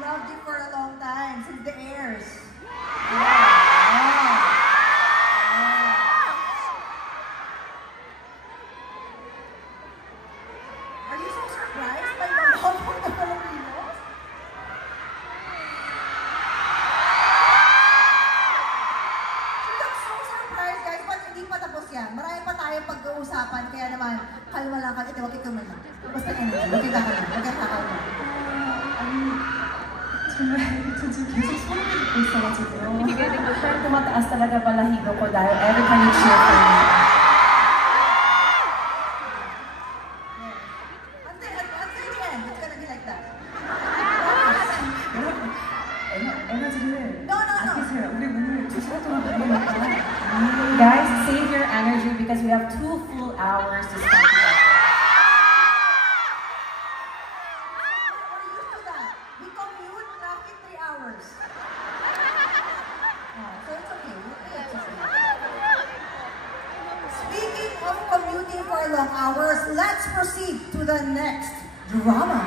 loved you for a long time, since the airs. Are you so surprised by the love of the Filipinos? She looks so surprised, guys, but hindi pa tapos yan. Marami pa tayong pag-uusapan, kaya naman, kalma lang ka. Ito, wag ikaw man. Basta energy, magkita ka lang. Magkita ka lang. 정말 저 지금 계속 소름이 돋고 있어가지고요. parang tumataas talaga balahibo ko dahil every time you cheer for me. Until the end, it's gonna be like that. 에너지를 No. 아끼세요. 우리 오늘 2시간 동안 보내니까. Guys, save your energy because we have 2 full hours to spend together. Speaking of commuting for long hours, let's proceed to the next drama.